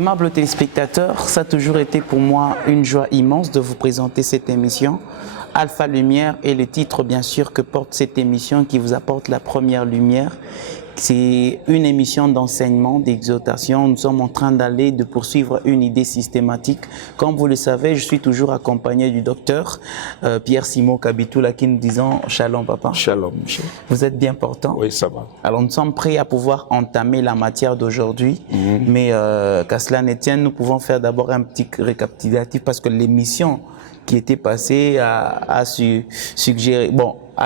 Aimables téléspectateurs, ça a toujours été pour moi une joie immense de vous présenter cette émission. Alpha Lumière est le titre bien sûr que porte cette émission qui vous apporte la première lumière. C'est une émission d'enseignement, d'exhortation. Nous sommes en train de poursuivre une idée systématique. Comme vous le savez, je suis toujours accompagné du docteur Pierre-Simon Kabitoula qui nous disons Shalom papa. Shalom Michel. Vous êtes bien portant? Oui, ça va. Alors nous sommes prêts à pouvoir entamer la matière d'aujourd'hui. Mais qu'à cela ne tienne, nous pouvons faire d'abord un petit récapitulatif parce que l'émission qui était passée a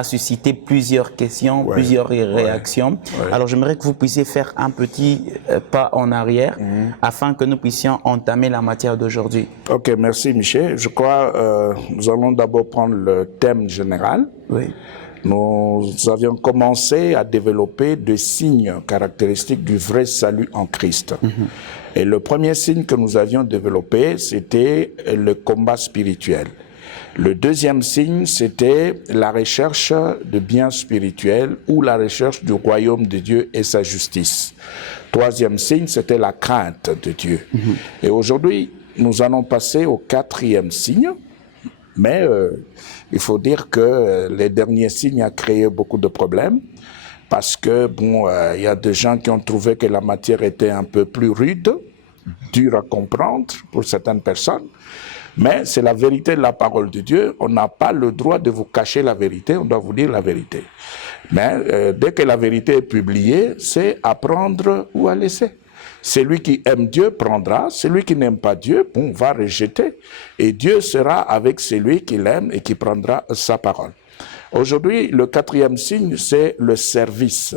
suscité plusieurs questions, plusieurs réactions. Alors j'aimerais que vous puissiez faire un petit pas en arrière afin que nous puissions entamer la matière d'aujourd'hui. Ok, merci Michel. Je crois nous allons d'abord prendre le thème général. Oui. Nous avions commencé à développer des signes caractéristiques du vrai salut en Christ. Et le premier signe que nous avions développé, c'était le combat spirituel. Le deuxième signe, c'était la recherche de biens spirituels ou la recherche du royaume de Dieu et sa justice. Troisième signe, c'était la crainte de Dieu. Et aujourd'hui, nous allons passer au quatrième signe. Mais il faut dire que les derniers signes ont créé beaucoup de problèmes parce que, bon, il y a des gens qui ont trouvé que la matière était un peu plus rude, dure à comprendre pour certaines personnes. Mais c'est la vérité de la parole de Dieu. On n'a pas le droit de vous cacher la vérité, on doit vous dire la vérité. Mais dès que la vérité est publiée, c'est à prendre ou à laisser. Celui qui aime Dieu prendra, celui qui n'aime pas Dieu, bon, va rejeter. Et Dieu sera avec celui qui l'aime et qui prendra sa parole. Aujourd'hui, le quatrième signe, c'est le service.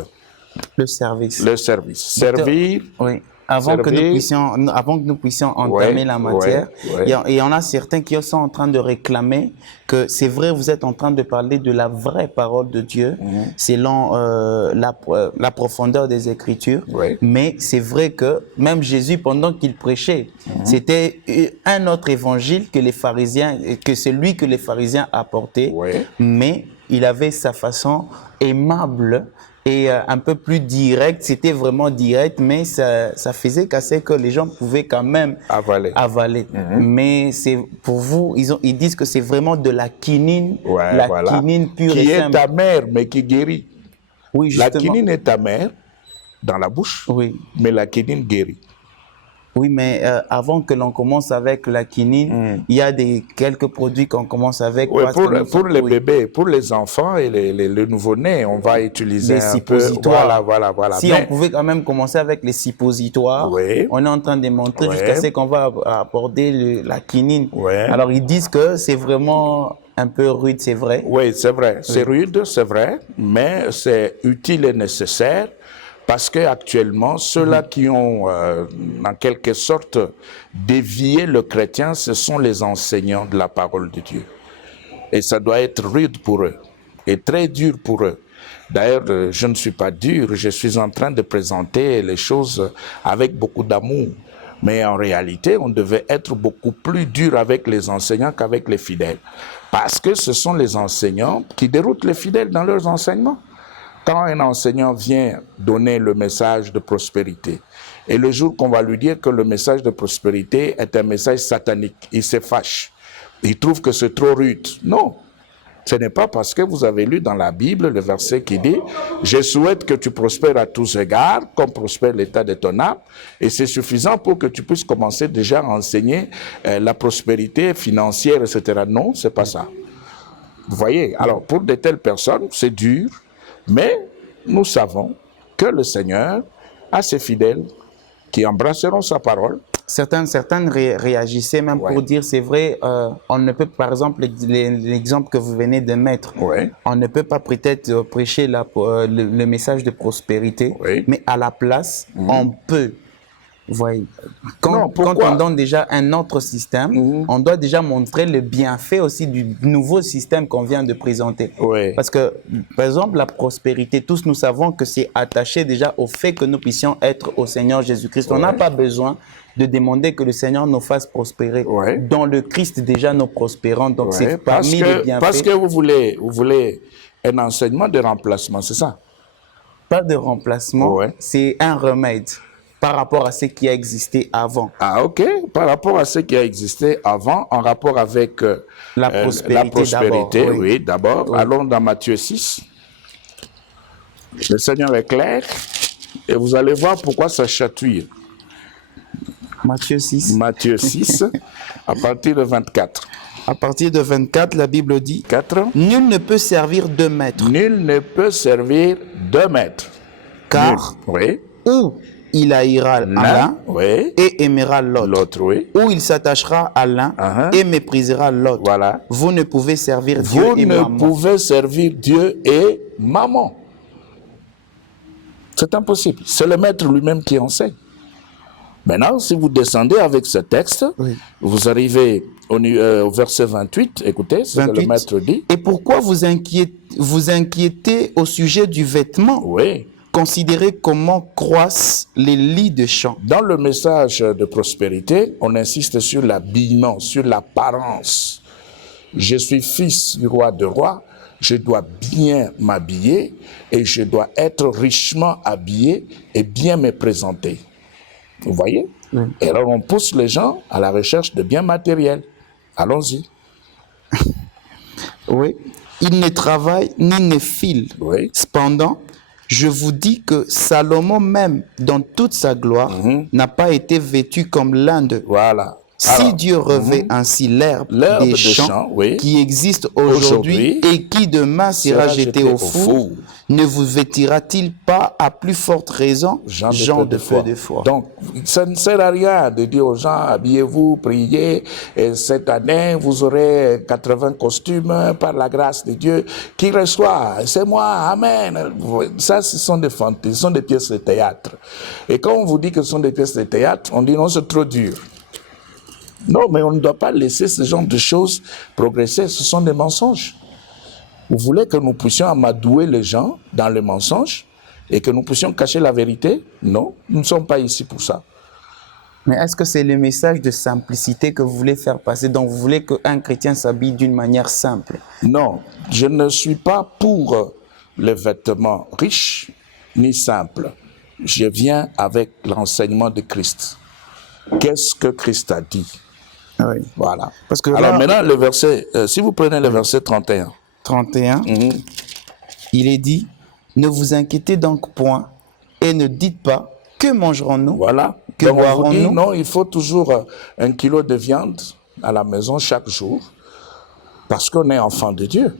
Le service. Le service. Servir. Oui. Avant que nous puissions entamer la matière, il y en a certains qui sont en train de réclamer que c'est vrai, vous êtes en train de parler de la vraie parole de Dieu, selon la profondeur des Écritures, mais c'est vrai que même Jésus, pendant qu'il prêchait, c'était un autre évangile que les pharisiens, que celui que les pharisiens apportaient, mais il avait sa façon aimable et un peu plus direct, c'était vraiment direct, mais ça faisait casser que les gens pouvaient quand même avaler. Mais c'est pour vous, ils disent que c'est vraiment de la quinine, quinine pure qui et est simple. amère, mais qui guérit. Oui, justement. La quinine est amère dans la bouche, mais la quinine guérit. Oui, mais avant que l'on commence avec la quinine, il y a quelques produits qu'on commence avec. Oui, pour les bébés, pour les enfants et les nouveau-nés, on va utiliser les suppositoires. Voilà. Si on pouvait quand même commencer avec les suppositoires, on est en train de montrer jusqu'à ce qu'on va aborder la quinine. Alors, ils disent que c'est vraiment un peu rude, c'est vrai? Oui, c'est vrai. C'est rude, c'est vrai, mais c'est utile et nécessaire. Parce qu'actuellement, ceux-là qui ont, en quelque sorte, dévié le chrétien, ce sont les enseignants de la parole de Dieu. Et ça doit être rude pour eux, et très dur pour eux. D'ailleurs, je ne suis pas dur, je suis en train de présenter les choses avec beaucoup d'amour. Mais en réalité, on devait être beaucoup plus dur avec les enseignants qu'avec les fidèles. Parce que ce sont les enseignants qui déroutent les fidèles dans leurs enseignements. Quand un enseignant vient donner le message de prospérité, et le jour qu'on va lui dire que le message de prospérité est un message satanique, il se fâche. Il trouve que c'est trop rude. Non, ce n'est pas parce que vous avez lu dans la Bible le verset qui dit « Je souhaite que tu prospères à tous égards, comme prospère l'état de ton âme. » Et c'est suffisant pour que tu puisses commencer déjà à enseigner la prospérité financière, etc. Non, c'est pas ça. Vous voyez, alors pour de telles personnes, c'est dur. Mais nous savons que le Seigneur a ses fidèles qui embrasseront sa parole. Certaines réagissaient même pour dire, c'est vrai, on ne peut, par exemple, l'exemple que vous venez de mettre, on ne peut pas peut-être prêcher le message de prospérité, mais à la place, on peut. Voyez. Quand on donne déjà un autre système, on doit déjà montrer le bienfait aussi du nouveau système qu'on vient de présenter. Parce que, par exemple, la prospérité, tous nous savons que c'est attaché déjà au fait que nous puissions être au Seigneur Jésus-Christ. On n'a pas besoin de demander que le Seigneur nous fasse prospérer. Dans le Christ, déjà, nous prospérons. Donc, c'est parmi les bienfaits. Parce que vous voulez un enseignement de remplacement, c'est ça? Pas de remplacement, c'est un remède. par rapport à ce qui a existé avant. Ah, ok. Par rapport à ce qui a existé avant, en rapport avec La prospérité, oui, d'abord. Oui. Allons dans Matthieu 6. Le Seigneur est clair et vous allez voir pourquoi ça chatouille. Matthieu 6. Matthieu 6, à partir de 24. À partir de 24, la Bible dit 4. Nul ne peut servir deux maîtres. Nul ne peut servir deux maîtres. Car oui. ou il haïra l'un oui. et aimera l'autre. L'autre, oui. Ou il s'attachera à l'un et méprisera l'autre. Voilà. Vous ne pouvez servir Dieu et maman. Vous ne pouvez servir Dieu et maman. C'est impossible. C'est le maître lui-même qui enseigne. Maintenant, si vous descendez avec ce texte, vous arrivez au verset 28, écoutez ce que le maître dit. Et pourquoi vous inquiétez au sujet du vêtement? Oui. Considérez comment croissent les lits de champs. Dans le message de prospérité, on insiste sur l'habillement, sur l'apparence. Je suis fils du roi de rois, je dois bien m'habiller et je dois être richement habillé et bien me présenter. Vous voyez? Et alors on pousse les gens à la recherche de biens matériels. Allons-y. Oui. Il ne travaille ni ne file. Oui. Cependant, je vous dis que Salomon même, dans toute sa gloire, n'a pas été vêtu comme l'un d'eux. Voilà. Si alors, Dieu revêt ainsi l'herbe des champs qui existe aujourd'hui et qui demain sera jeté au four, ne vous vêtira-t-il pas à plus forte raison, gens de peu de foi? Donc, ça ne sert à rien de dire aux gens, habillez-vous, priez, et cette année, vous aurez 80 costumes par la grâce de Dieu. Qui reçoit? C'est moi, amen. Ça, ce sont des fantaisies, ce sont des pièces de théâtre. Et quand on vous dit que ce sont des pièces de théâtre, on dit non, c'est trop dur. Non, mais on ne doit pas laisser ce genre de choses progresser. Ce sont des mensonges. Vous voulez que nous puissions amadouer les gens dans les mensonges et que nous puissions cacher la vérité? Non, nous ne sommes pas ici pour ça. Mais est-ce que c'est le message de simplicité que vous voulez faire passer? Donc vous voulez qu'un chrétien s'habille d'une manière simple? Non, je ne suis pas pour les vêtements riches ni simples. Je viens avec l'enseignement de Christ. Qu'est-ce que Christ a dit? Oui. Voilà. Parce que alors là, maintenant, le verset, si vous prenez le verset 31. 31, il est dit, ne vous inquiétez donc point et ne dites pas, que mangerons-nous? Voilà. Que boirons-nous? Non, il faut toujours 1 kilo de viande à la maison chaque jour parce qu'on est enfant de Dieu.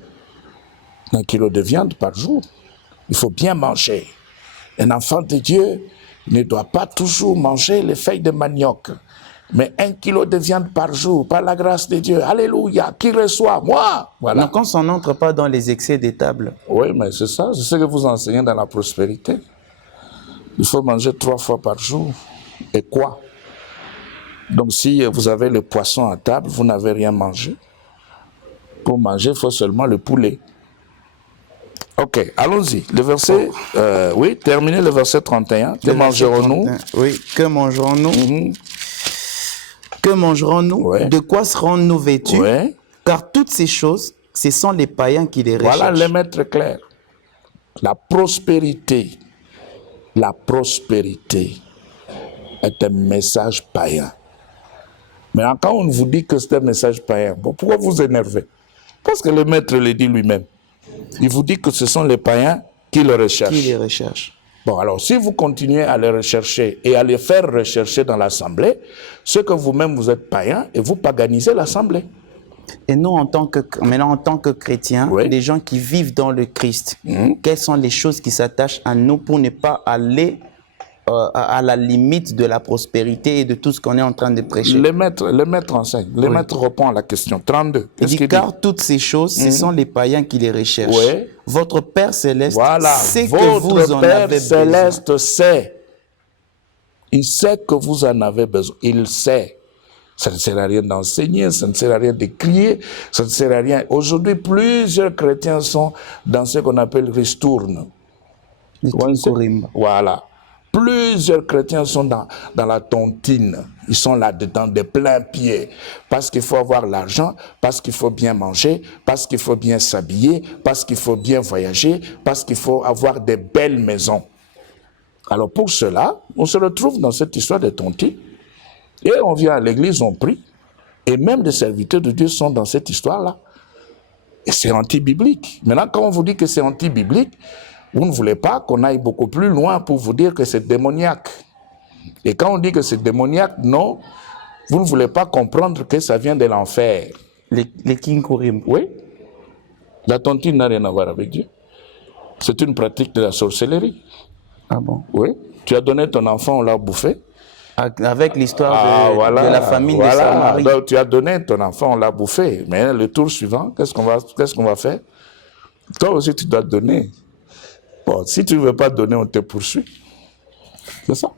1 kilo de viande par jour. Il faut bien manger. Un enfant de Dieu ne doit pas toujours manger les feuilles de manioc, mais 1 kilo de viande par jour, par la grâce de Dieu. Alléluia, qui reçoit? Moi. Voilà. Donc on n'entre pas dans les excès des tables. Oui, mais c'est ça, c'est ce que vous enseignez dans la prospérité. Il faut manger 3 fois par jour. Et quoi? Donc si vous avez le poisson à table, vous n'avez rien mangé. Pour manger, il faut seulement le poulet. Ok, allons-y. Le verset, oui, terminez le verset 31. Que mangerons-nous? Oui, que mangerons-nous? Que mangerons-nous? Ouais. De quoi serons-nous vêtus? Ouais. Car toutes ces choses, ce sont les païens qui les recherchent. Voilà les maîtres clairs. La prospérité est un message païen. Mais quand on vous dit que c'est un message païen, bon, pourquoi vous énervez? Parce que le maître le dit lui-même. Il vous dit que ce sont les païens qui le recherchent. Qui les recherchent. Bon, alors, si vous continuez à les rechercher et à les faire rechercher dans l'Assemblée, c'est que vous-même, vous êtes païen et vous paganisez l'Assemblée. Et nous, maintenant, en tant que chrétiens, les gens qui vivent dans le Christ, quelles sont les choses qui s'attachent à nous pour ne pas aller à la limite de la prospérité et de tout ce qu'on est en train de prêcher? Les maîtres enseignent. Les maîtres répondent à la question. 32. Il dit, car toutes ces choses, ce sont les païens qui les recherchent. Oui. Votre Père Céleste sait Votre que vous en Père avez Céleste besoin. sait. Il sait que vous en avez besoin. Il sait. Ça ne sert à rien d'enseigner, ça ne sert à rien de crier, ça ne sert à rien. Aujourd'hui, plusieurs chrétiens sont dans ce qu'on appelle ristourne. Voilà. Plusieurs chrétiens sont dans la tontine. Ils sont là-dedans de plein pied. Parce qu'il faut avoir l'argent, parce qu'il faut bien manger, parce qu'il faut bien s'habiller, parce qu'il faut bien voyager, parce qu'il faut avoir des belles maisons. Alors pour cela, on se retrouve dans cette histoire de tontine, et on vient à l'église, on prie, et même les serviteurs de Dieu sont dans cette histoire-là. Et c'est anti-biblique. Maintenant, quand on vous dit que c'est anti-biblique, vous ne voulez pas qu'on aille beaucoup plus loin pour vous dire que c'est démoniaque. Et quand on dit que c'est démoniaque, non, vous ne voulez pas comprendre que ça vient de l'enfer. Les kinkurim. Oui. La tontine n'a rien à voir avec Dieu. C'est une pratique de la sorcellerie. Ah bon? Oui. Tu as donné ton enfant, on l'a bouffé. Avec l'histoire de la famine de Samarie. Donc tu as donné ton enfant, on l'a bouffé. Mais le tour suivant, qu'est-ce qu'on va faire? Toi aussi, tu dois donner. Bon, si tu ne veux pas donner, on te poursuit. C'est ça.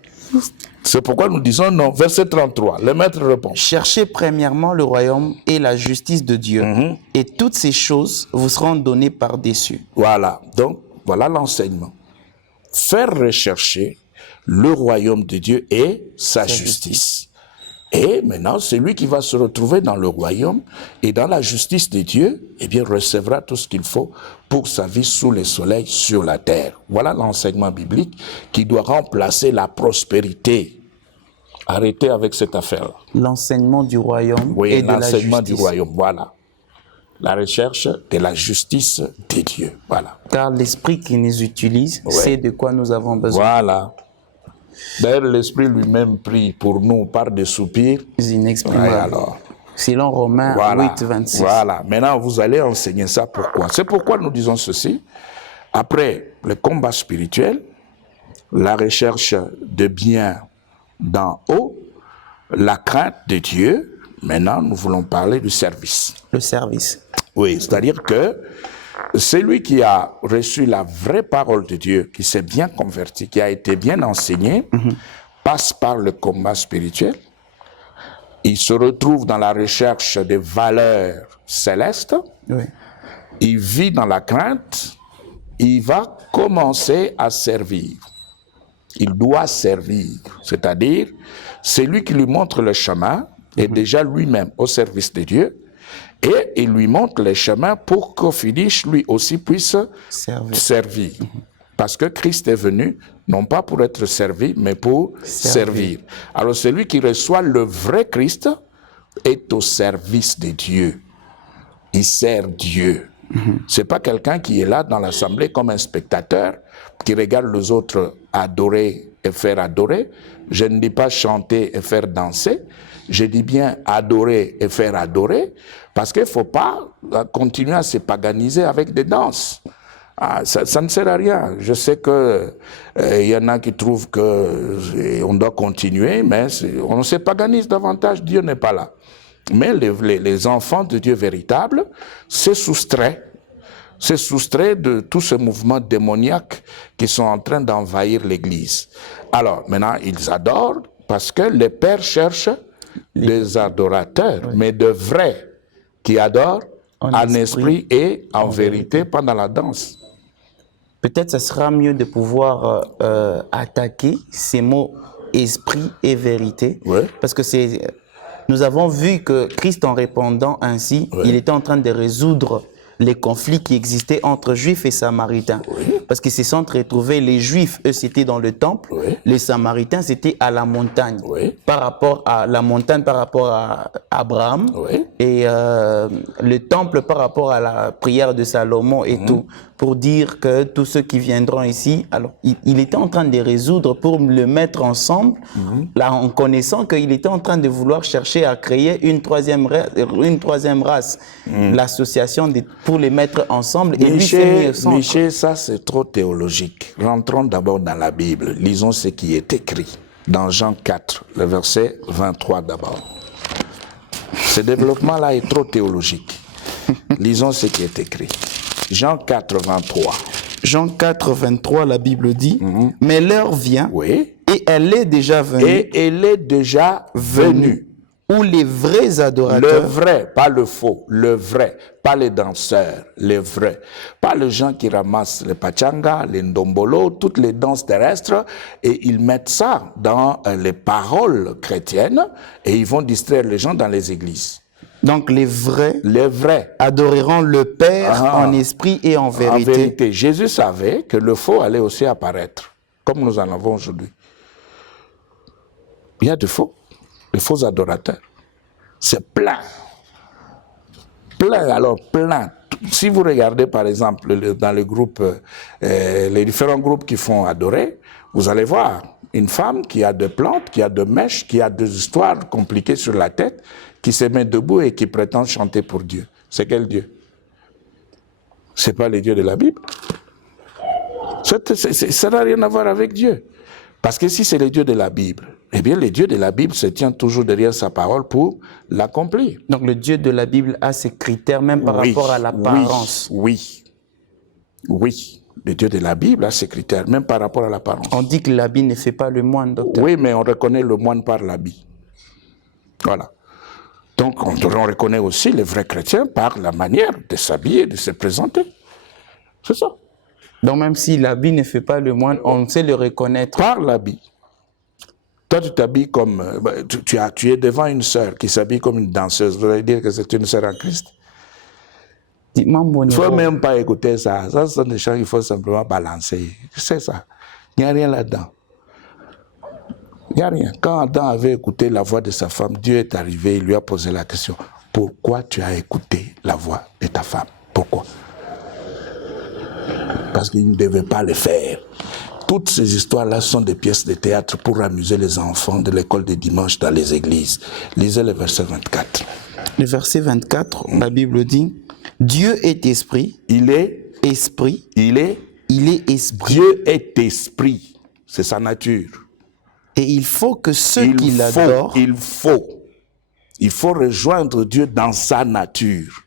C'est pourquoi nous disons non. Verset 33, le maître répond. Cherchez premièrement le royaume et la justice de Dieu, et toutes ces choses vous seront données par-dessus. Voilà, donc voilà l'enseignement. Faire rechercher le royaume de Dieu et sa justice. Et maintenant, celui qui va se retrouver dans le royaume et dans la justice de Dieu, eh bien, recevra tout ce qu'il faut pour sa vie sous le soleil sur la terre. Voilà l'enseignement biblique qui doit remplacer la prospérité. Arrêtez avec cette affaire-là. L'enseignement du royaume et de la justice. l'enseignement du royaume, voilà. La recherche de la justice de Dieu, voilà. Car l'esprit qui nous utilise, c'est de quoi nous avons besoin. Voilà. D'ailleurs, l'Esprit lui-même prie pour nous par des soupirs inexprimables. Alors, selon Romains 8, 26. Voilà. Maintenant, vous allez enseigner ça. Pourquoi? C'est pourquoi nous disons ceci. Après le combat spirituel, la recherche de biens d'en haut, la crainte de Dieu, maintenant, nous voulons parler du service. Le service. Oui, c'est-à-dire que celui qui a reçu la vraie parole de Dieu, qui s'est bien converti, qui a été bien enseigné, passe par le combat spirituel. Il se retrouve dans la recherche des valeurs célestes. Oui. Il vit dans la crainte. Il va commencer à servir. Il doit servir. C'est-à-dire, c'est lui qui lui montre le chemin, est déjà lui-même au service de Dieu. Et il lui montre les chemins pour qu'au finish, lui aussi puisse servir. Parce que Christ est venu, non pas pour être servi, mais pour servir. Alors celui qui reçoit le vrai Christ est au service de Dieu. Il sert Dieu. C'est pas quelqu'un qui est là dans l'assemblée comme un spectateur, qui regarde les autres adorer et faire adorer. Je ne dis pas chanter et faire danser. Je dis bien adorer et faire adorer, parce qu'il ne faut pas continuer à se paganiser avec des danses. Ça ne sert à rien. Je sais que y en a qui trouvent qu'on doit continuer, mais on se paganise davantage, Dieu n'est pas là. Mais les enfants de Dieu véritable se soustraient de tous ces mouvements démoniaques qui sont en train d'envahir l'Église. Alors, maintenant, ils adorent parce que les pères cherchent des adorateurs, mais de vrais, qui adorent en esprit et en vérité pendant la danse. Peut-être ce sera mieux de pouvoir attaquer ces mots esprit et vérité, parce que nous avons vu que Christ, en répondant ainsi, il était en train de résoudre les conflits qui existaient entre Juifs et Samaritains. Parce qu'ils se sont retrouvés, les Juifs, eux, c'était dans le temple, les Samaritains, c'était à la montagne. Par rapport à la montagne, par rapport à Abraham, et le temple par rapport à la prière de Salomon et tout, pour dire que tous ceux qui viendront ici, alors il était en train de résoudre pour le mettre ensemble, là, en connaissant qu'il était en train de vouloir chercher à créer une troisième race, l'association pour les mettre ensemble. Et Michel, ça c'est trop théologique. Rentrons d'abord dans la Bible. Lisons ce qui est écrit dans Jean 4, le verset 23 d'abord. Ce développement-là est trop théologique. Lisons ce qui est écrit. Jean 4, 23. Jean 4, 23, la Bible dit, mais l'heure vient, et elle est déjà venue. Et elle est déjà venue. Où les vrais adorateurs... Le vrai, pas le faux, le vrai. Pas les danseurs, les vrais. Pas les gens qui ramassent les pachanga, les ndombolo, toutes les danses terrestres, et ils mettent ça dans les paroles chrétiennes, et ils vont distraire les gens dans les églises. Donc les vrais adoreront le Père en esprit et en vérité. En vérité, Jésus savait que le faux allait aussi apparaître. comme nous en avons aujourd'hui. Il y a des faux adorateurs. C'est plein. Plein, alors plein. Si vous regardez par exemple dans les groupes, les différents groupes qui font adorer, vous allez voir une femme qui a des plantes, qui a des mèches, qui a des histoires compliquées sur la tête, qui se met debout et qui prétend chanter pour Dieu. C'est quel Dieu? C'est pas le Dieu de la Bible. Ça n'a rien à voir avec Dieu. Parce que si c'est le Dieu de la Bible, eh bien le Dieu de la Bible se tient toujours derrière sa parole pour l'accomplir. Donc le Dieu de la Bible a ses critères même par rapport à l'apparence. Oui. Le Dieu de la Bible a ses critères, même par rapport à l'apparence. On dit que l'habit ne fait pas le moine, docteur. Oui, mais on reconnaît le moine par l'habit. Voilà. Donc on reconnaît aussi les vrais chrétiens par la manière de s'habiller, de se présenter. C'est ça. Donc même si l'habit ne fait pas le moine, on sait le reconnaître. Par l'habit. Toi, tu t'habilles comme... tu es devant une sœur qui s'habille comme une danseuse. Vous allez dire que c'est une sœur en Christ. Il ne faut même pas écouter ça. Ça, ce sont des choses qu'il faut simplement balancer. C'est ça. Il n'y a rien là-dedans. Il n'y a rien. Quand Adam avait écouté la voix de sa femme, Dieu est arrivé, il lui a posé la question. Pourquoi tu as écouté la voix de ta femme? Pourquoi? Parce qu'il ne devait pas le faire. Toutes ces histoires-là sont des pièces de théâtre pour amuser les enfants de l'école de dimanche dans les églises. Lisez le verset 24. Le verset 24, la Bible dit, Dieu est esprit. Il est esprit. Il est esprit. Dieu est esprit. C'est sa nature. Et il faut que ceux qui l'adorent... Il faut rejoindre Dieu dans sa nature.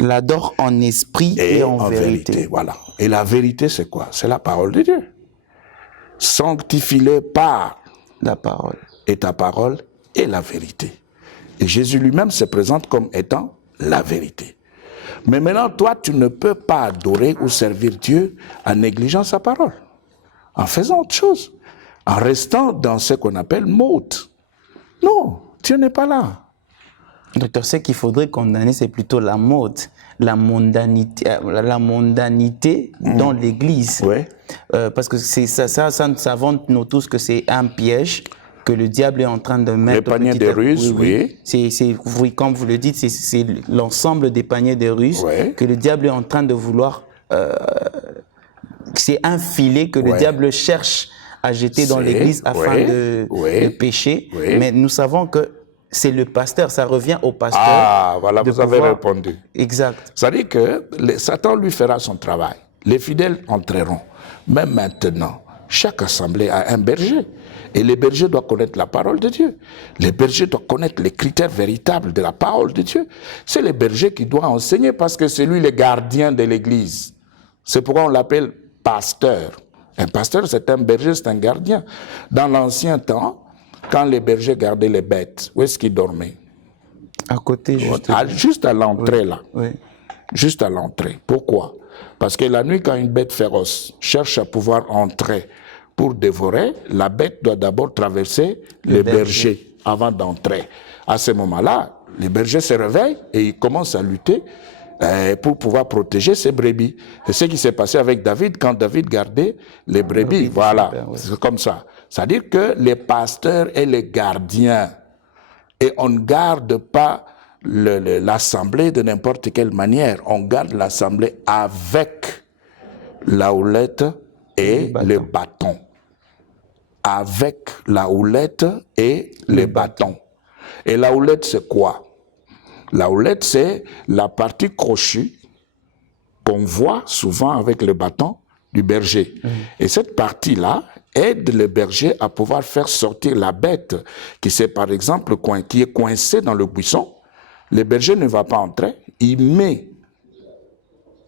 L'adore en esprit et en vérité. Voilà. Et la vérité, c'est quoi? C'est la parole de Dieu. Sanctifie-les par la parole. Et ta parole est la vérité. Et Jésus lui-même se présente comme étant la vérité. Mais maintenant, toi, tu ne peux pas adorer ou servir Dieu en négligeant sa parole, en faisant autre chose, en restant dans ce qu'on appelle mode. Non, Dieu n'est pas là. Docteur, ce qu'il faudrait condamner, c'est plutôt la mode, la mondanité dans l'Église. Ouais. Parce que nous savons nous tous que c'est un piège que le diable est en train de mettre. Les paniers de Russe, oui. Oui, comme vous le dites, c'est l'ensemble des paniers de Russe que le diable est en train de vouloir... c'est un filet que le diable cherche à jeter dans l'Église afin de pécher. Mais nous savons que c'est le pasteur, ça revient au pasteur. Ah, voilà, vous avez répondu. Exact. Ça dit que Satan lui fera son travail. Les fidèles entreront. Mais maintenant, chaque assemblée a un berger. Et le berger doit connaître la parole de Dieu. Le berger doit connaître les critères véritables de la parole de Dieu. C'est le berger qui doit enseigner parce que c'est lui le gardien de l'Église. C'est pourquoi on l'appelle pasteur. Un pasteur, c'est un berger, c'est un gardien. Dans l'ancien temps, quand les bergers gardaient les bêtes, où est-ce qu'ils dormaient? À côté, juste à l'entrée, là. Oui. Juste à l'entrée. Pourquoi? Parce que la nuit, quand une bête féroce cherche à pouvoir entrer pour dévorer, la bête doit d'abord traverser le berger avant d'entrer. À ce moment-là, les bergers se réveillent et ils commencent à lutter pour pouvoir protéger ses brebis. C'est ce qui s'est passé avec David quand David gardait les brebis. Voilà, c'est comme ça. C'est-à-dire que les pasteurs et les gardiens, et on ne garde pas l'assemblée de n'importe quelle manière. On garde l'assemblée avec la houlette et le bâton. Avec la houlette et les bâtons. Et la houlette, c'est quoi? La houlette, c'est la partie crochue qu'on voit souvent avec le bâton du berger. Et cette partie-là aide le berger à pouvoir faire sortir la bête qui est par exemple qui est coincée dans le buisson. Le berger ne va pas entrer, il met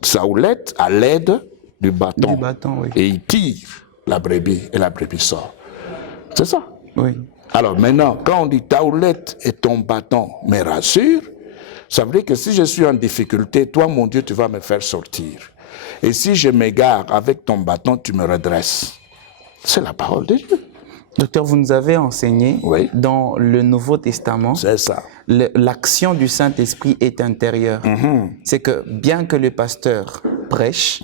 sa houlette à l'aide du bâton, et il tire la brebis et la brebis sort. C'est ça. Oui. Alors maintenant, quand on dit ta houlette et ton bâton me rassurent, ça veut dire que si je suis en difficulté, toi, mon Dieu, tu vas me faire sortir. Et si je m'égare avec ton bâton, tu me redresses. C'est la parole de Dieu. Docteur, vous nous avez enseigné dans le Nouveau Testament, c'est ça. L'action du Saint-Esprit est intérieure. C'est que bien que le pasteur prêche,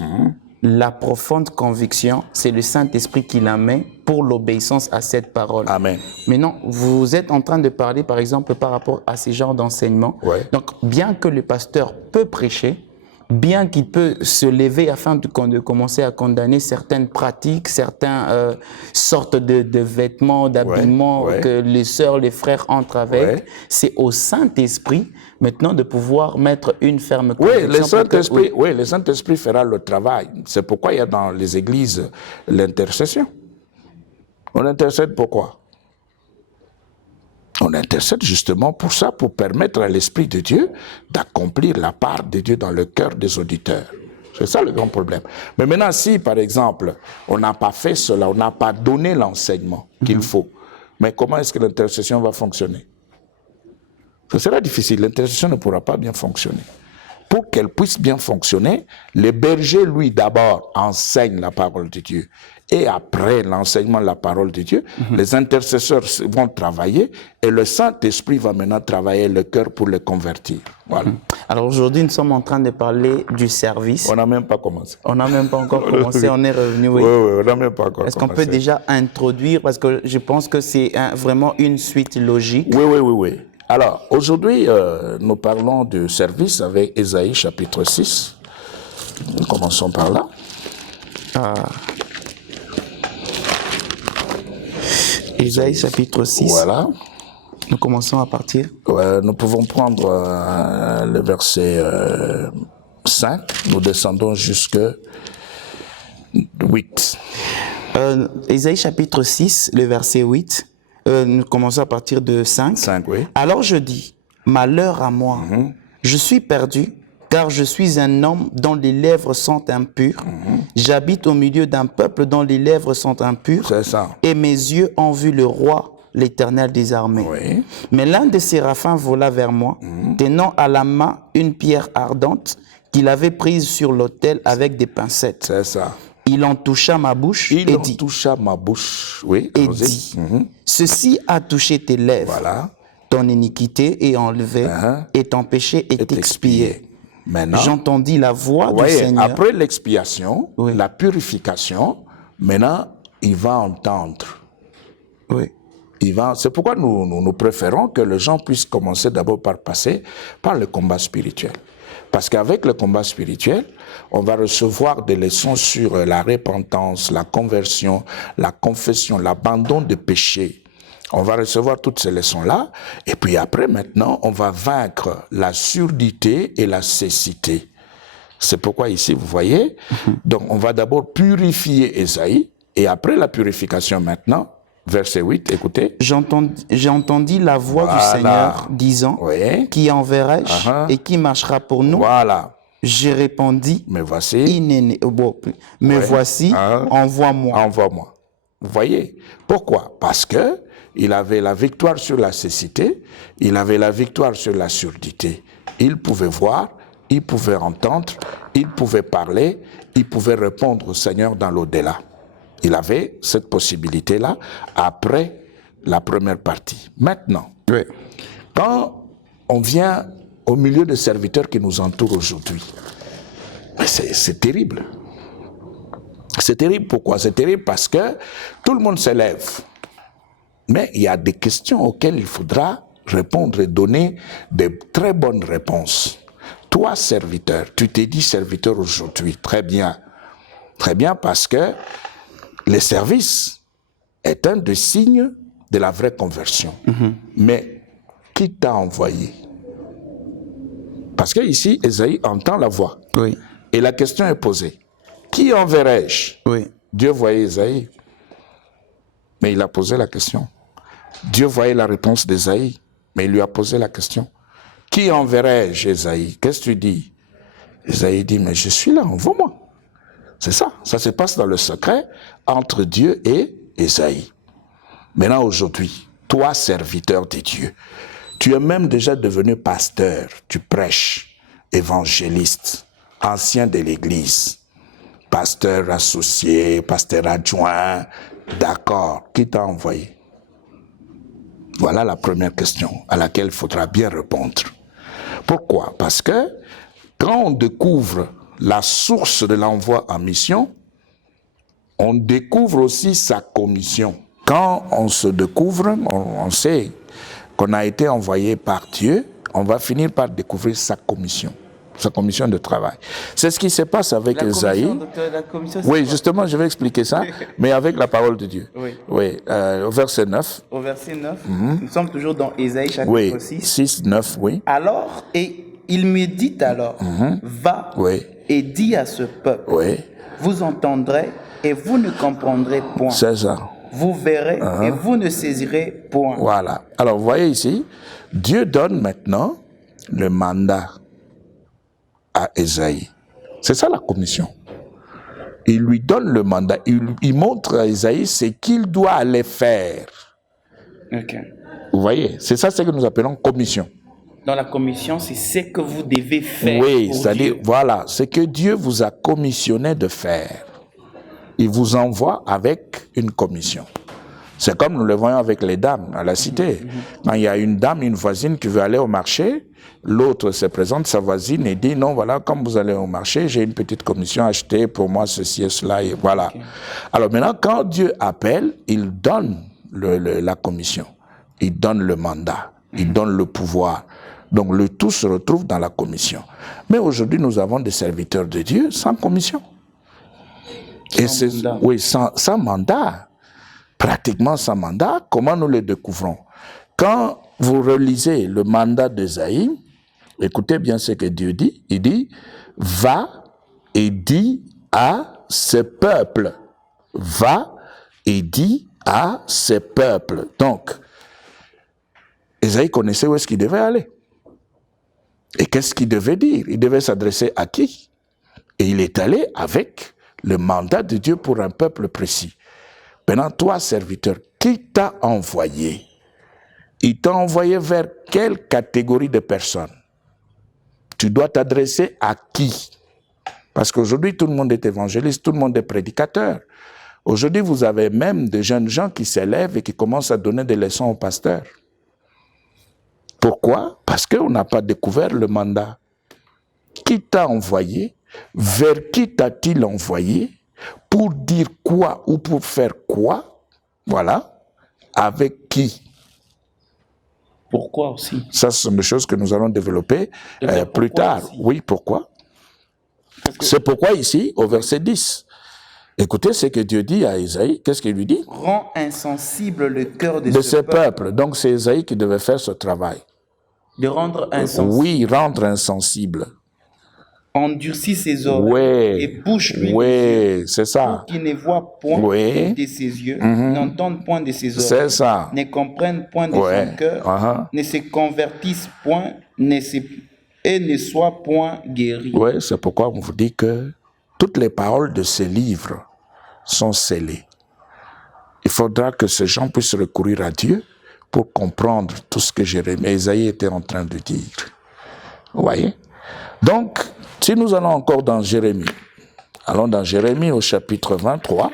la profonde conviction, c'est le Saint-Esprit qui la met pour l'obéissance à cette parole. Amen. Maintenant, vous êtes en train de parler, par exemple, par rapport à ces genres d'enseignements. Ouais. Donc, bien que le pasteur peut prêcher, bien qu'il peut se lever afin de commencer à condamner certaines pratiques, certaines sortes de vêtements, d'habillements que les sœurs, les frères entrent avec, c'est au Saint-Esprit maintenant de pouvoir mettre une ferme conviction. Oui, le Saint-Esprit fera le travail. C'est pourquoi il y a dans les églises l'intercession. On intercède pourquoi? On intercède justement pour ça, pour permettre à l'Esprit de Dieu d'accomplir la part de Dieu dans le cœur des auditeurs. C'est ça le grand problème. Mais maintenant, si par exemple, on n'a pas fait cela, on n'a pas donné l'enseignement qu'il faut, mais comment est-ce que l'intercession va fonctionner? Ce sera difficile, l'intercession ne pourra pas bien fonctionner. Pour qu'elle puisse bien fonctionner, le berger, lui, d'abord, enseigne la parole de Dieu. Et après l'enseignement de la parole de Dieu, les intercesseurs vont travailler et le Saint-Esprit va maintenant travailler le cœur pour le convertir. Voilà. Alors aujourd'hui, nous sommes en train de parler du service. On n'a même pas commencé. On n'a même pas encore commencé, on est revenu. Oui, on n'a même pas encore commencé. Est-ce qu'on peut déjà introduire, parce que je pense que c'est vraiment une suite logique. Oui. Alors, aujourd'hui, nous parlons du service avec Ésaïe chapitre 6. Nous commençons par là. Ésaïe chapitre 6. Voilà. Nous commençons à partir. Nous pouvons prendre le verset 5. Nous descendons jusque 8. Ésaïe chapitre 6, le verset 8. Nous commençons à partir de 5. 5, oui. Alors je dis, malheur à moi, je suis perdu, car je suis un homme dont les lèvres sont impures. J'habite au milieu d'un peuple dont les lèvres sont impures. C'est ça. Et mes yeux ont vu le roi, l'Éternel des armées. Oui. Mais l'un des séraphins vola vers moi, tenant à la main une pierre ardente qu'il avait prise sur l'autel avec des pincettes. C'est ça. Il en toucha ma bouche et dit, oui, et dit, ceci a touché tes lèvres. Voilà. Ton iniquité est enlevée et ton péché est expié. Maintenant, j'entendis la voix du Seigneur. Après l'expiation, la purification, maintenant, il va entendre. Oui. C'est pourquoi nous préférons que les gens puissent commencer d'abord par passer par le combat spirituel. Parce qu'avec le combat spirituel, on va recevoir des leçons sur la repentance, la conversion, la confession, l'abandon de péché. On va recevoir toutes ces leçons-là. Et puis après, maintenant, on va vaincre la surdité et la cécité. C'est pourquoi ici, vous voyez, donc on va d'abord purifier Ésaïe. Et après la purification maintenant, verset 8, écoutez. J'ai entendu la voix du Seigneur disant, qui enverrai-je et qui marchera pour nous? Voilà. J'ai répondu, mais voici, voici, envoie-moi. Envoie-moi. Vous voyez? Pourquoi? Parce que il avait la victoire sur la cécité, il avait la victoire sur la surdité. Il pouvait voir, il pouvait entendre, il pouvait parler, il pouvait répondre au Seigneur dans l'au-delà. Il avait cette possibilité-là après la première partie. Maintenant, quand on vient au milieu des serviteurs qui nous entourent aujourd'hui, c'est terrible. C'est terrible pourquoi? C'est terrible parce que tout le monde s'élève. Mais il y a des questions auxquelles il faudra répondre et donner de très bonnes réponses. Toi, serviteur, tu t'es dit serviteur aujourd'hui. Très bien. Très bien parce que le service est un des signes de la vraie conversion. Mais qui t'a envoyé? Parce que ici, Ésaïe entend la voix. Oui. Et la question est posée. Qui enverrai-je? Oui. Dieu voyait Ésaïe. Mais il a posé la question. Dieu voyait la réponse d'Ésaïe. Mais il lui a posé la question. Qui enverrai-je, Ésaïe? Qu'est-ce que tu dis? Ésaïe dit, mais je suis là, envoie-moi. C'est ça. Ça se passe dans le secret entre Dieu et Ésaïe. Maintenant, aujourd'hui, toi, serviteur de Dieu, tu es même déjà devenu pasteur. Tu prêches, évangéliste, ancien de l'Église, pasteur associé, pasteur adjoint. D'accord. Qui t'a envoyé? Voilà la première question à laquelle il faudra bien répondre. Pourquoi? Parce que quand on découvre la source de l'envoi en mission, on découvre aussi sa commission. Quand on se découvre, on sait qu'on a été envoyé par Dieu, on va finir par découvrir sa commission de travail. C'est ce qui se passe avec Esaïe. Oui, justement, je vais expliquer ça, mais avec la parole de Dieu. Oui, au verset 9. Au verset 9, nous sommes toujours dans Esaïe chapitre 6. 6, 9, oui. Alors, et il me dit alors, va et dis à ce peuple, vous entendrez et vous ne comprendrez point. C'est ça. Vous verrez et vous ne saisirez point. Voilà. Alors, vous voyez ici, Dieu donne maintenant le mandat à Esaïe. C'est ça la commission. Il lui donne le mandat. Il montre à Esaïe ce qu'il doit aller faire. Vous voyez, c'est ça ce que nous appelons commission. Dans la commission, c'est ce que vous devez faire. Oui, c'est-à-dire, voilà, ce que Dieu vous a commissionné de faire. Il vous envoie avec une commission. C'est comme nous le voyons avec les dames à la cité. Quand il y a une dame, une voisine qui veut aller au marché, l'autre se présente, sa voisine, et dit, non, voilà, comme vous allez au marché, j'ai une petite commission à acheter pour moi, ceci et cela, et voilà. Alors maintenant, quand Dieu appelle, il donne la commission, il donne le mandat, il donne le pouvoir. Donc le tout se retrouve dans la commission. Mais aujourd'hui, nous avons des serviteurs de Dieu sans commission. Sans mandat. Pratiquement sans mandat. Comment nous le découvrons? Quand vous relisez le mandat d'Esaïe, écoutez bien ce que Dieu dit. Il dit, va et dis à ce peuple. Va et dis à ce peuple. Donc, Esaïe connaissait où est-ce qu'il devait aller. Et qu'est-ce qu'il devait dire? Il devait s'adresser à qui? Et il est allé avec le mandat de Dieu pour un peuple précis. Maintenant, toi, serviteur, qui t'a envoyé? Il t'a envoyé vers quelle catégorie de personnes? Tu dois t'adresser à qui? Parce qu'aujourd'hui, tout le monde est évangéliste, tout le monde est prédicateur. Aujourd'hui, vous avez même des jeunes gens qui s'élèvent et qui commencent à donner des leçons aux pasteurs. Pourquoi? Parce qu'on n'a pas découvert le mandat. Qui t'a envoyé? Vers qui t'a-t-il envoyé? Pour dire quoi ou pour faire quoi? Voilà. Avec qui? Pourquoi aussi? Ça, ce sont des choses que nous allons développer plus tard. Aussi? Oui, pourquoi? C'est pourquoi ici, au verset 10, écoutez ce que Dieu dit à Esaïe. Qu'est-ce qu'il lui dit? Rends insensible le cœur de ce peuple. Donc c'est Esaïe qui devait faire ce travail. De rendre insensible. Oui, rendre insensible. Endurcis ses oreilles et bouche-lui c'est ça. Pour qu'il ne voit point de ses yeux, n'entende point de ses oreilles, c'est ça. Ne comprenne point de son cœur, ne se convertisse point et ne soit point guéri. Oui, c'est pourquoi on vous dit que toutes les paroles de ce livre sont scellées. Il faudra que ces gens puissent recourir à Dieu pour comprendre tout ce que Esaïe était en train de dire. Vous voyez? Donc, si nous allons encore dans Jérémie, allons dans Jérémie au chapitre 23.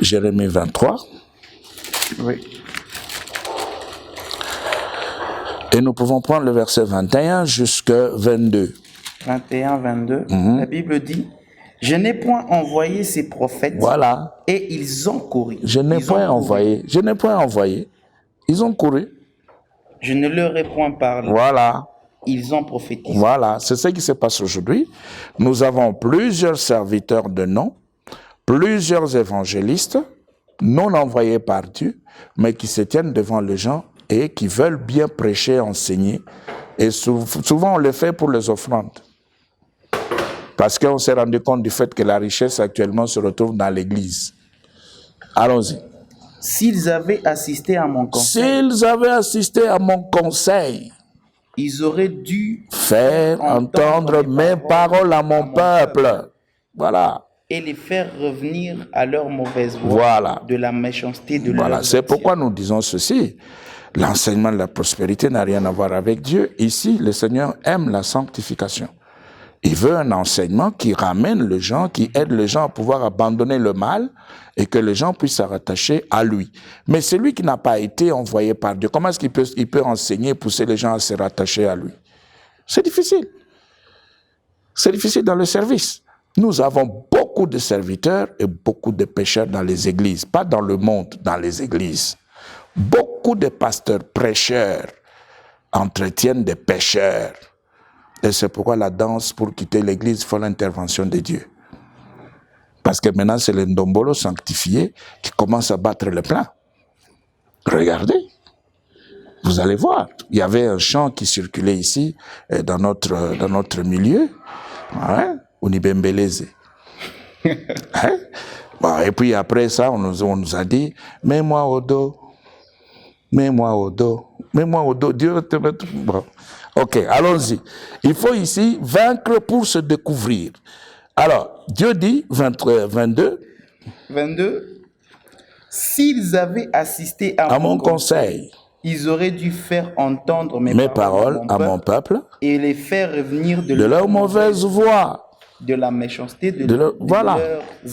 Jérémie 23. Oui. Et nous pouvons prendre le verset 21 jusqu'à 22. 21, 22. La Bible dit, je n'ai point envoyé ces prophètes. Voilà. Et ils ont couru. Je n'ai point envoyé. Ils ont couru. Je ne leur ai point parlé. Voilà. Ils ont prophétisé. Voilà, c'est ce qui se passe aujourd'hui. Nous avons plusieurs serviteurs de nom, plusieurs évangélistes, non envoyés par Dieu, mais qui se tiennent devant les gens et qui veulent bien prêcher, enseigner. Et souvent, on le fait pour les offrandes. Parce qu'on s'est rendu compte du fait que la richesse actuellement se retrouve dans l'Église. Allons-y. S'ils avaient assisté à mon conseil, ils auraient dû faire entendre mes paroles à mon peuple. Voilà. Et les faire revenir à leur mauvaise voie. Voilà. De la méchanceté de leur Voilà. C'est pourquoi nous disons ceci. L'enseignement de la prospérité n'a rien à voir avec Dieu. Ici, le Seigneur aime la sanctification. Il veut un enseignement qui ramène les gens, qui aide les gens à pouvoir abandonner le mal et que les gens puissent se rattacher à lui. Mais celui qui n'a pas été envoyé par Dieu, comment est-ce qu'il peut enseigner, pousser les gens à se rattacher à lui? C'est difficile. C'est difficile dans le service. Nous avons beaucoup de serviteurs et beaucoup de pécheurs dans les églises. Pas dans le monde, dans les églises. Beaucoup de pasteurs prêcheurs entretiennent des pécheurs. Et c'est pourquoi la danse, pour quitter l'église, il faut l'intervention de Dieu. Parce que maintenant, c'est les ndombolo sanctifiés qui commencent à battre le plein. Regardez. Vous allez voir. Il y avait un chant qui circulait ici, dans notre milieu. Ouais. Unibembeleze. Hein? Bon, et puis après ça, on nous a dit, mets-moi au dos. Mets-moi au dos. Mets-moi au dos. Dieu te met... Bon. Ok, allons-y. Il faut ici vaincre pour se découvrir. Alors, Dieu dit, 22. S'ils avaient assisté à mon conseil, ils auraient dû faire entendre mes paroles à mon peuple et les faire revenir de leur mauvaise voie. De la méchanceté de leurs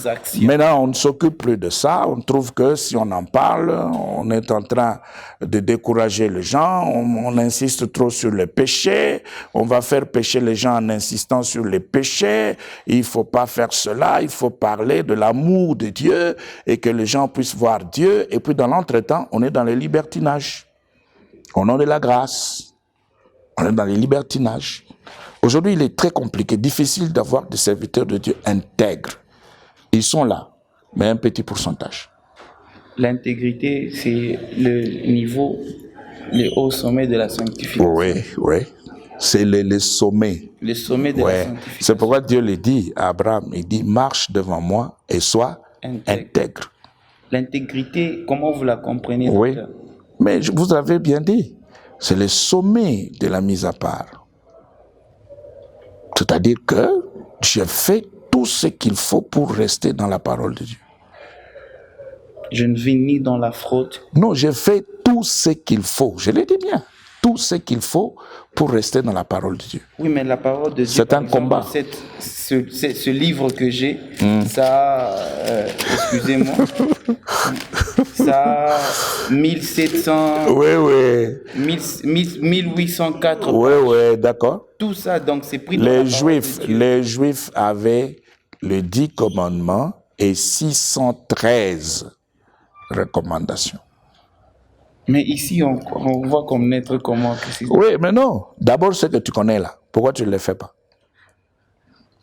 actions. Maintenant, on ne s'occupe plus de ça. On trouve que si on en parle, on est en train de décourager les gens. On insiste trop sur le péché. On va faire pécher les gens en insistant sur les péchés. Il ne faut pas faire cela. Il faut parler de l'amour de Dieu et que les gens puissent voir Dieu. Et puis, dans l'entretemps, on est dans le libertinage. Au nom de la grâce, on est dans les libertinages. Aujourd'hui, il est très compliqué, difficile d'avoir des serviteurs de Dieu intègres. Ils sont là, mais un petit pourcentage. L'intégrité, c'est le niveau, le haut sommet de la sanctification. Oui. C'est le sommet. Le sommet de la sanctification. C'est pourquoi Dieu le dit à Abraham, il dit, marche devant moi et sois intègre. L'intégrité, comment vous la comprenez? Oui, mais vous avez bien dit, c'est le sommet de la mise à part. C'est-à-dire que je fais tout ce qu'il faut pour rester dans la parole de Dieu. Je ne vis ni dans la fraude. Non, je fais tout ce qu'il faut. Je l'ai dit bien. Tout ce qu'il faut pour rester dans la parole de Dieu. Oui, mais la parole de Dieu, c'est un combat. Ce livre que j'ai, ça, excusez-moi, ça a 1700... Oui. 1804. Oui, d'accord. Tout ça, donc c'est pris dans les Juifs avaient les 10 commandements et 613 recommandations. Mais ici, on voit connaître comment... Oui, mais non. D'abord, ce que tu connais là. Pourquoi tu ne le fais pas?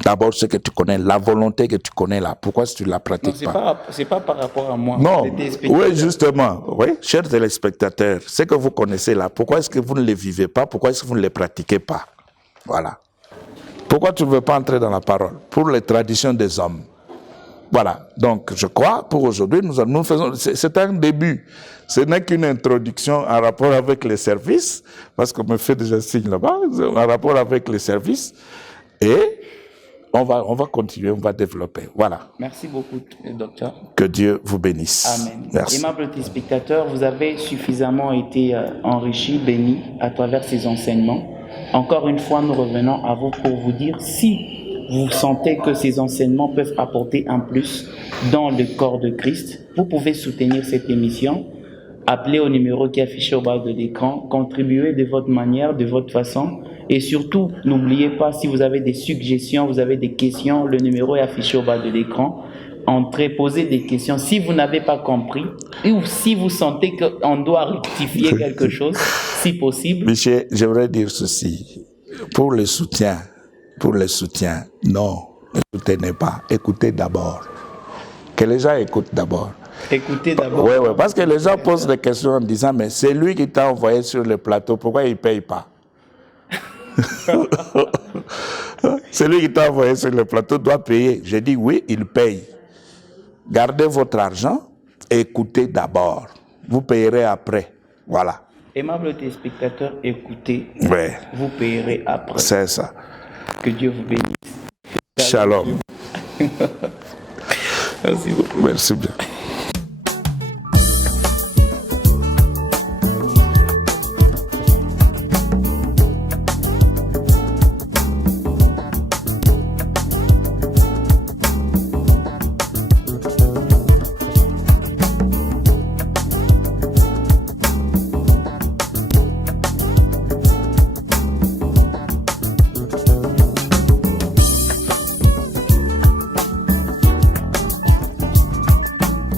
D'abord, ce que tu connais, la volonté que tu connais là. Pourquoi tu ne la pratiques pas? C'est pas par rapport à moi. Non, oui, justement. Oui, chers téléspectateurs, ce que vous connaissez là, pourquoi est-ce que vous ne les vivez pas? Pourquoi est-ce que vous ne les pratiquez pas? Voilà. Pourquoi tu ne veux pas entrer dans la parole? Pour les traditions des hommes. Voilà. Donc, je crois, pour aujourd'hui, nous faisons... C'est un début. Ce n'est qu'une introduction en rapport avec les services, parce qu'on me fait déjà signe là-bas, en rapport avec les services. Et on va continuer, on va développer. Voilà. Merci beaucoup, docteur. Que Dieu vous bénisse. Amen. Merci. Aimables téléspectateurs, vous avez suffisamment été enrichis, bénis à travers ces enseignements. Encore une fois, nous revenons à vous pour vous dire si vous sentez que ces enseignements peuvent apporter un plus dans le corps de Christ, vous pouvez soutenir cette émission. Appelez au numéro qui est affiché au bas de l'écran, contribuez de votre manière, de votre façon. Et surtout, n'oubliez pas, si vous avez des suggestions, vous avez des questions, le numéro est affiché au bas de l'écran. Entrez, posez des questions. Si vous n'avez pas compris, ou si vous sentez qu'on doit rectifier quelque chose, si possible. Michel, j'aimerais dire ceci. Pour le soutien, non, ne soutenez pas. Écoutez d'abord. Que les gens écoutent d'abord. Écoutez d'abord. Oui, parce que les gens posent des questions en disant, mais c'est lui qui t'a envoyé sur le plateau, pourquoi il ne paye pas? C'est lui qui t'a envoyé sur le plateau, doit payer. J'ai dit oui, il paye. Gardez votre argent, écoutez d'abord. Vous payerez après. Voilà. Aimables téléspectateurs, écoutez. Oui. Vous payerez après. C'est ça. Que Dieu vous bénisse. Shalom. Merci beaucoup. Merci bien.